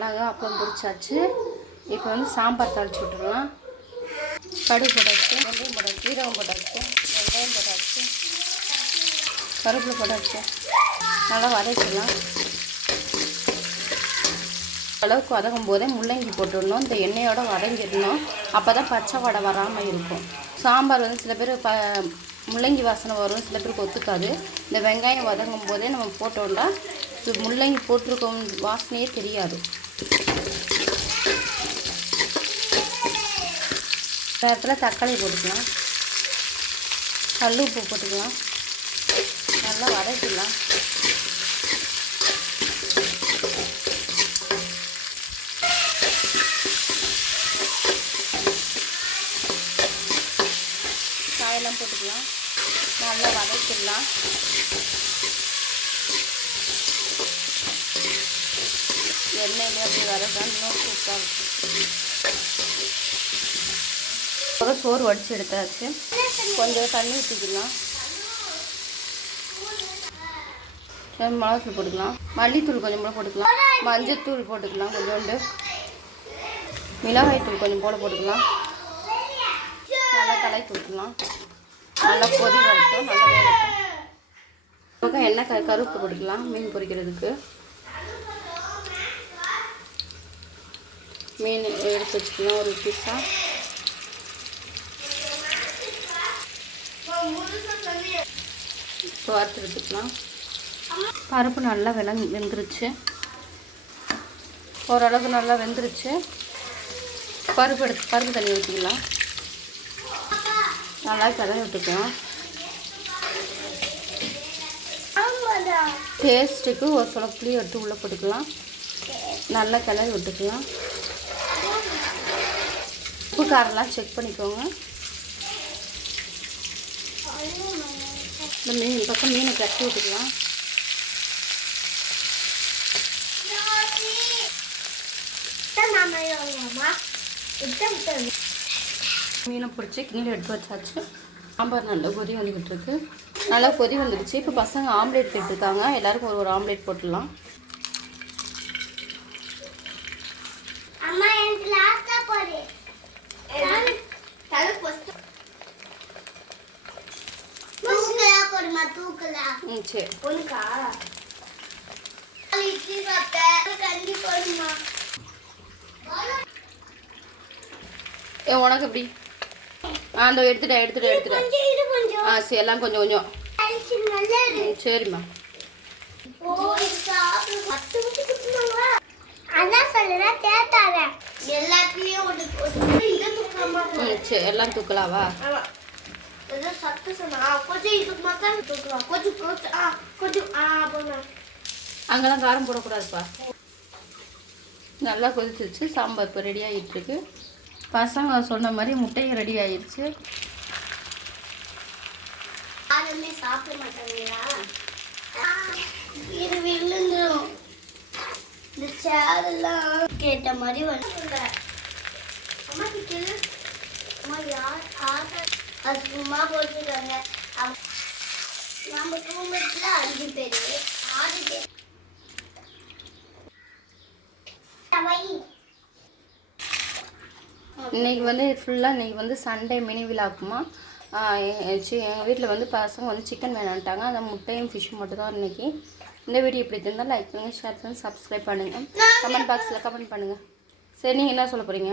அழகாக அப்பளம் பொரிச்சாச்சு. இப்போ வந்து சாம்பார் தாளிச்சு விட்டுடலாம். கடுகு போட்டாச்சு, வெந்தயம் போட்டாச்சு, சீரகம் போட்டாச்சு, வெங்காயம் போட்டாச்சு, கருவேப்பிலை போட்டாச்சு. நல்லா வதக்கிடலாம். அளவுக்கு வதக்கும் போதே முள்ளங்கி போட்டுடணும். இந்த எண்ணெயோட வதங்கிடணும். அப்போ தான் பச்சை வடை வராமல் இருக்கும். சாம்பார் வந்து சில பேர் முள்ளங்கி வாசனை வரும், சில பேருக்கு ஒத்துக்காது. இந்த வெங்காயம் வதங்கும் போதே நம்ம போட்டோம்னா முள்ளங்கி போட்டிருக்கோம் வாசனையே தெரியாது. நேரத்தில் தக்காளி போட்டுக்கலாம், கல் உப்பு போட்டுக்கலாம், நல்லா வதக்கிடலாம். காயெல்லாம் போட்டுக்கலாம், நல்லா வதக்கிடலாம். எண்ணெயிலே அப்படி வதக்கலாம், இன்னும் சூப்பராக இருக்கும். ஒரு சோறு வடித்து எடுத்தாச்சு. கொஞ்சம் தண்ணி ஊற்றிக்கலாம். மிளகாத்தூள் போட்டுக்கலாம், மல்லித்தூள் கொஞ்சம் கூட போட்டுக்கலாம், மஞ்சத்தூள் போட்டுக்கலாம், கொஞ்சோண்டு மிளகாய்த்தூள் கொஞ்சம் போட்டுக்கலாம். நல்லா கலக்கி ஊற்றலாம். நல்லா கொதி வரட்டும், நல்லா வேகட்டும். பக்கம் எண்ணெய் கருப்பு போட்டுக்கலாம் மீன் பொரிக்கிறதுக்கு. மீன் எடுத்து வச்சுக்கலாம் ஒரு பீஸாக. இப்போ வறுத்து எடுத்துக்கலாம். பருப்பு நல்லா வெந்துருச்சு, ஓரளவுக்கு நல்லா வெந்துருச்சு. பருப்பு தண்ணி ஊற்றிக்கலாம். நல்லா கிளறி விட்டுக்கலாம். டேஸ்ட்டுக்கு ஒரு சில புளி எடுத்து உள்ளே போட்டுக்கலாம். நல்லா கிளறி விட்டுக்கலாம். உப்பு காரெல்லாம் செக் பண்ணிக்கோங்க. இந்த பக்கம் மீனை கட்டி விட்டுக்கலாம். மீனை பிடிச்சி கிண்ணி எடுத்து வச்சாச்சு. சாம்பார் நல்லா கொதி வந்துக்கிட்டு இருக்கு. நல்லா கொதி வந்துடுச்சு. இப்போ பசங்க ஆம்லேட் கேட்டுருக்காங்க. எல்லாருக்கும் ஒரு ஆம்லேட் போட்டுடலாம். சரி உனக்கு எப்படி? அந்த எடுத்துட்டேன். சரி எல்லாம் கொஞ்சம் கொஞ்சம். சரிம்மா. சரி எல்லாம் தூக்கலாவா? அங்கெல்லாம் காரம் போடக்கூடாதுப்பா. நல்லா கொதிச்சிருச்சு. சாம்பார் இப்போ ரெடி ஆகிட்டு இருக்கு. பசங்க சொன்ன மாதிரி முட்டையும் ரெடி ஆகிடுச்சு. சாப்பிட மாட்டாங்களா? இது விழுந்துடும். இந்த சேரெல்லாம் கேட்ட மாதிரி வந்து அது சும்மா போட்டுருக்காங்க. நம்ம குடும்பத்தில் 5 பேர் 6 பேர். இன்றைக்கி வந்து ஃபுல்லாக இன்றைக்கி வந்து சண்டே மினி விழாக்குமா. எங்கள் வீட்டில் வந்து பசங்க வந்து சிக்கன் வேணான்ட்டாங்க. அந்த முட்டையும் ஃபிஷ்ஷும் மட்டும் தான் இன்றைக்கி. இந்த வீடியோ இப்படி இருந்தால் லைக் பண்ணுங்கள், ஷேர் பண்ணுங்கள், சப்ஸ்கிரைப் பண்ணுங்கள், கமெண்ட் பாக்ஸில் கமெண்ட் பண்ணுங்கள். சரி, நீங்கள் என்ன சொல்ல போகிறீங்க?